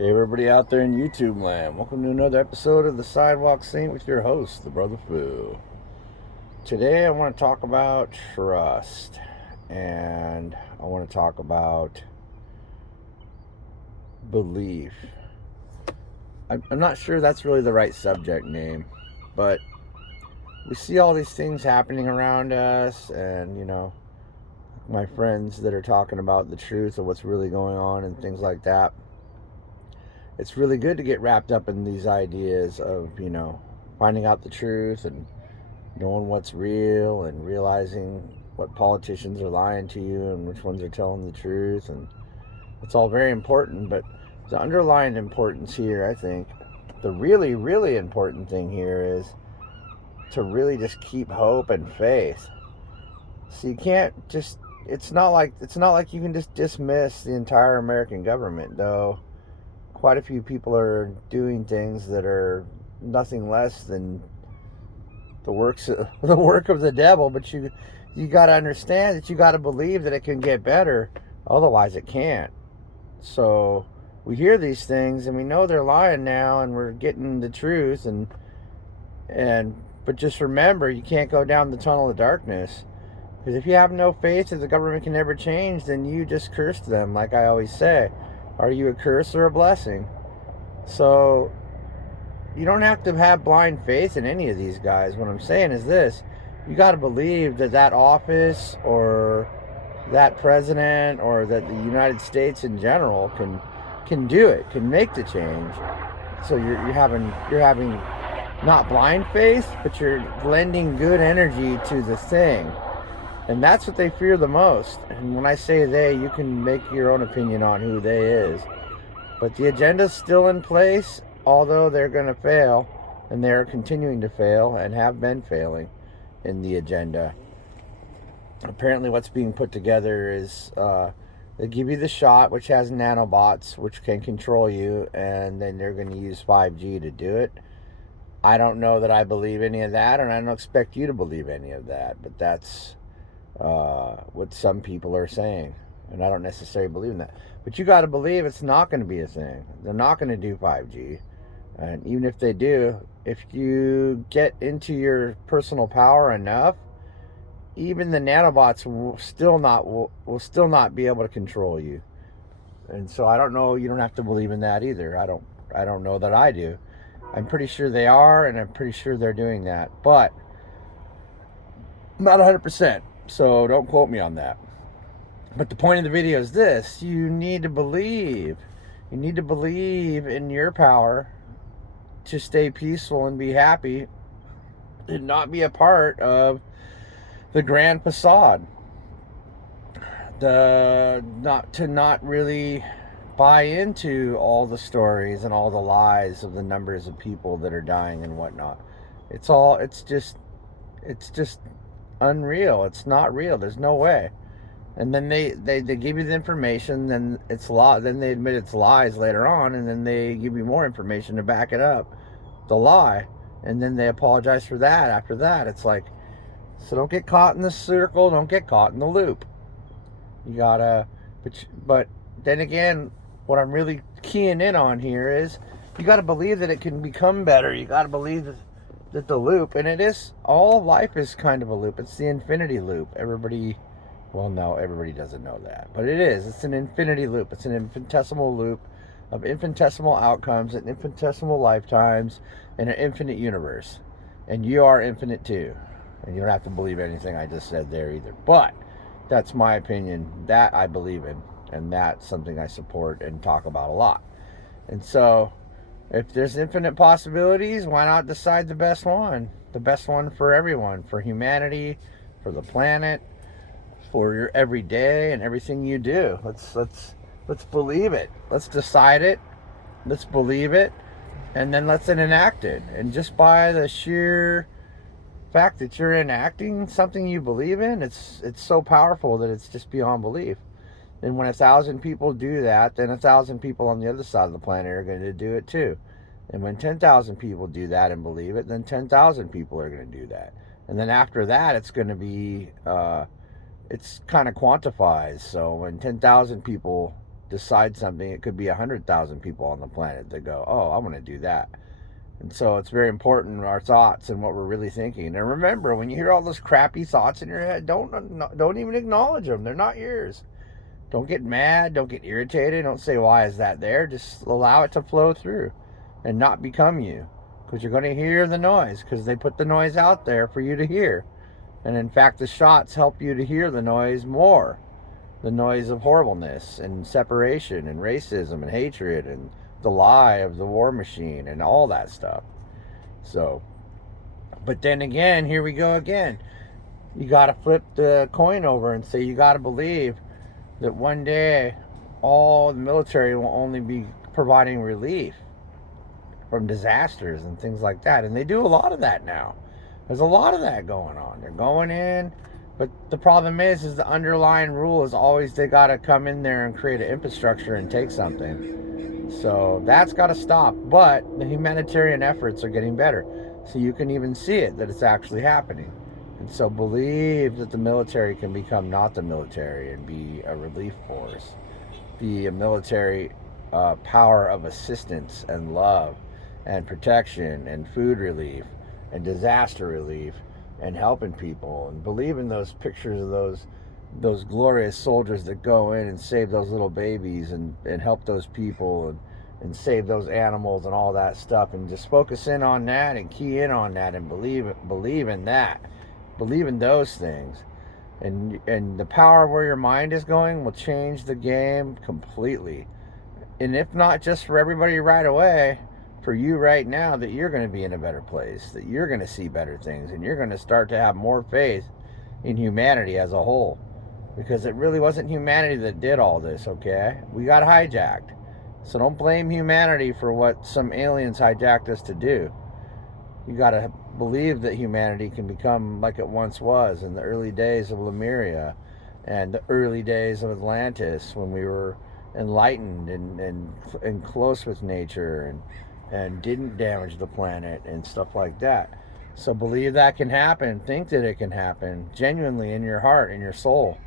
Hey, everybody out there in YouTube land. Welcome to another episode of The Sidewalk Saint with your host, the Brother Fu. Today I want to talk about trust. And I want to talk about belief. I'm not sure that's really the right subject name. But we see all these things happening around us. And, my friends that are talking about the truth of what's really going on and things like that. It's really good to get wrapped up in these ideas of, finding out the truth and knowing what's real and realizing what politicians are lying to you and which ones are telling the truth. And it's all very important, but the underlying importance here, I think, the really, really important thing here is to really just keep hope and faith. So you can't just, it's not like you can just dismiss the entire American government, though quite a few people are doing things that are nothing less than the work of the devil. But you got to understand that you got to believe that it can get better, otherwise it can't. So we hear these things and we know they're lying now, and we're getting the truth, and but just remember, you can't go down the tunnel of darkness, because if you have no faith that the government can never change, then you just curse them. Like I always say, are you a curse or a blessing? So you don't have to have blind faith in any of these guys. What I'm saying is this: you got to believe that office, or that president, or that the United States in general can do it, can make the change. So you're having not blind faith, but you're lending good energy to the thing. And that's what they fear the most. And when I say they, you can make your own opinion on who they is. But the agenda's still in place, although they're going to fail. And they're continuing to fail and have been failing in the agenda. Apparently what's being put together is they give you the shot, which has nanobots, which can control you. And then they're going to use 5G to do it. I don't know that I believe any of that, and I don't expect you to believe any of that. But that's what some people are saying, and I don't necessarily believe in that. But you got to believe it's not going to be a thing. They're not going to do 5G, and even if they do, if you get into your personal power enough, even the nanobots will still not be able to control you. And so I don't know. You don't have to believe in that either. I don't know that I do. I'm pretty sure they are, and I'm pretty sure they're doing that, but not 100%. So don't quote me on that. But the point of the video is this: you need to believe. You need to believe in your power to stay peaceful and be happy and not be a part of the grand facade. Not really buy into all the stories and all the lies of the numbers of people that are dying and whatnot. It's just unreal. It's not real. There's no way. And then they give you the information, then then they admit it's lies later on, and then they give you more information to back it up, the lie, and then they apologize for that after that. It's like, so don't get caught in the circle, don't get caught in the loop. You gotta, but then again, what I'm really keying in on here is you gotta believe that it can become better. You gotta believe that the loop, and it is, all of life is kind of a loop. It's the infinity loop. Everybody doesn't know that, but it is. It's an infinity loop. It's an infinitesimal loop of infinitesimal outcomes and infinitesimal lifetimes in an infinite universe. And you are infinite too. And you don't have to believe anything I just said there either. But that's my opinion. That I believe in, and that's something I support and talk about a lot. And so, if there's infinite possibilities, why not decide the best one? The best one for everyone, for humanity, for the planet, for your everyday and everything you do. Let's believe it. Let's decide it. Let's believe it, and then let's enact it. And just by the sheer fact that you're enacting something you believe in, it's so powerful that it's just beyond belief. And when 1,000 people do that, then 1,000 people on the other side of the planet are going to do it too. And when 10,000 people do that and believe it, then 10,000 people are going to do that. And then after that, it's going to be, it's kind of quantifies. So when 10,000 people decide something, it could be 100,000 people on the planet that go, oh, I want to do that. And so it's very important, our thoughts and what we're really thinking. And remember, when you hear all those crappy thoughts in your head, don't even acknowledge them. They're not yours. Don't get mad. Don't get irritated. Don't say, why is that there? Just allow it to flow through and not become you. Because you're going to hear the noise, because they put the noise out there for you to hear. And in fact, the shots help you to hear the noise more. The noise of horribleness and separation and racism and hatred and the lie of the war machine and all that stuff. So, but then again, here we go again. You got to flip the coin over and say you got to believe that one day all the military will only be providing relief from disasters and things like that. And they do a lot of that now. There's a lot of that going on. They're going in, but the problem is the underlying rule is always they got to come in there and create an infrastructure and take something. So that's got to stop. But the humanitarian efforts are getting better. So you can even see it, that it's actually happening. And so believe that the military can become not the military and be a relief force. Be a military power of assistance and love and protection and food relief and disaster relief and helping people. And believe in those pictures of those glorious soldiers that go in and save those little babies and help those people and save those animals and all that stuff. And just focus in on that and key in on that and believe in that. Believe in those things. And the power of where your mind is going will change the game completely. And if not just for everybody right away, for you right now, that you're going to be in a better place, that you're going to see better things, and you're going to start to have more faith in humanity as a whole. Because it really wasn't humanity that did all this, okay? We got hijacked. So don't blame humanity for what some aliens hijacked us to do. You got to believe that humanity can become like it once was in the early days of Lemuria and the early days of Atlantis, when we were enlightened and close with nature and didn't damage the planet and stuff like that. So believe that can happen. Think that it can happen genuinely in your heart, in your soul.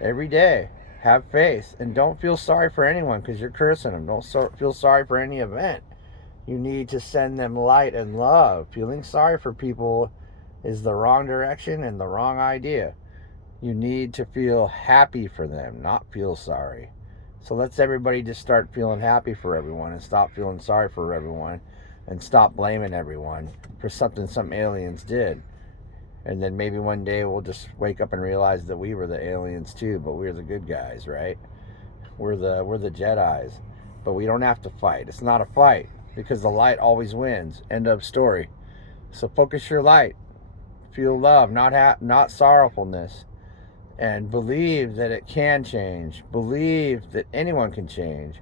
Every day, have faith, and don't feel sorry for anyone because you're cursing them. Don't feel sorry for any event. You need to send them light and love. Feeling sorry for people is the wrong direction and the wrong idea. You need to feel happy for them, not feel sorry. So let's everybody just start feeling happy for everyone and stop feeling sorry for everyone and stop blaming everyone for something some aliens did. And then maybe one day we'll just wake up and realize that we were the aliens too, but we're the good guys, right? We're the Jedis. But we don't have to fight. It's not a fight, because the light always wins. End of story. So focus your light. Feel love, not sorrowfulness. And believe that it can change. Believe that anyone can change.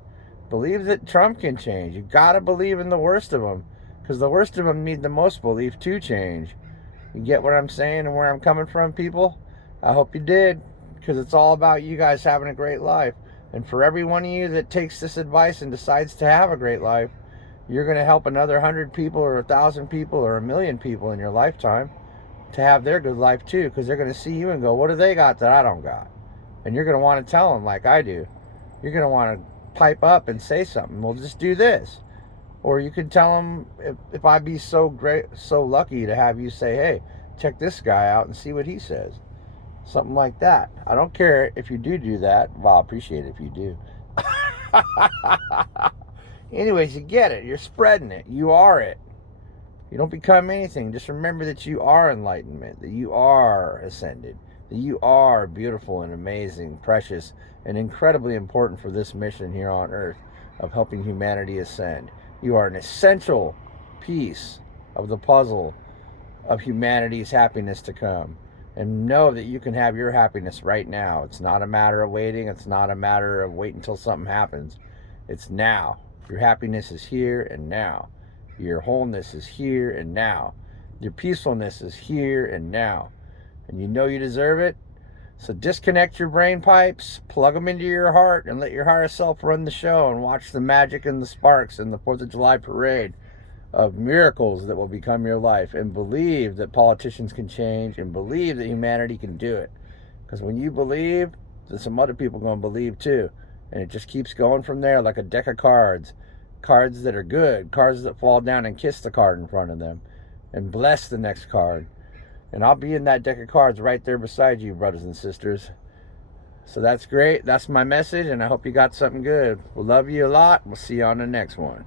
Believe that Trump can change. You gotta believe in the worst of them, because the worst of them need the most belief to change. You get what I'm saying and where I'm coming from, people? I hope you did, because it's all about you guys having a great life. And for every one of you that takes this advice and decides to have a great life, you're going to help another 100 people or 1,000 people or 1,000,000 people in your lifetime to have their good life too, because they're going to see you and go, what do they got that I don't got? And you're going to want to tell them like I do. You're going to want to pipe up and say something. Well, just do this. Or you could tell them, if I'd be so great, so lucky to have you say, hey, check this guy out and see what he says. Something like that. I don't care if you do that. Well, I'll appreciate it if you do. Anyways, you get it. You're spreading it. You are it. You don't become anything. Just remember that you are enlightenment, that you are ascended, that you are beautiful and amazing, precious, and incredibly important for this mission here on Earth of helping humanity ascend. You are an essential piece of the puzzle of humanity's happiness to come. And know that you can have your happiness right now. It's not a matter of waiting. It's not a matter of waiting until something happens. It's now. Your happiness is here and now. Your wholeness is here and now. Your peacefulness is here and now. And you know you deserve it. So disconnect your brain pipes, plug them into your heart, and let your higher self run the show and watch the magic and the sparks in the 4th of July parade of miracles that will become your life. And believe that politicians can change, and believe that humanity can do it. Because when you believe, then some other people are going to believe too. And it just keeps going from there like a deck of cards. Cards that are good, cards that fall down and kiss the card in front of them and bless the next card. And I'll be in that deck of cards right there beside you, brothers and sisters. So that's great. That's my message, and I hope you got something good. We'll love you a lot. We'll see you on the next one.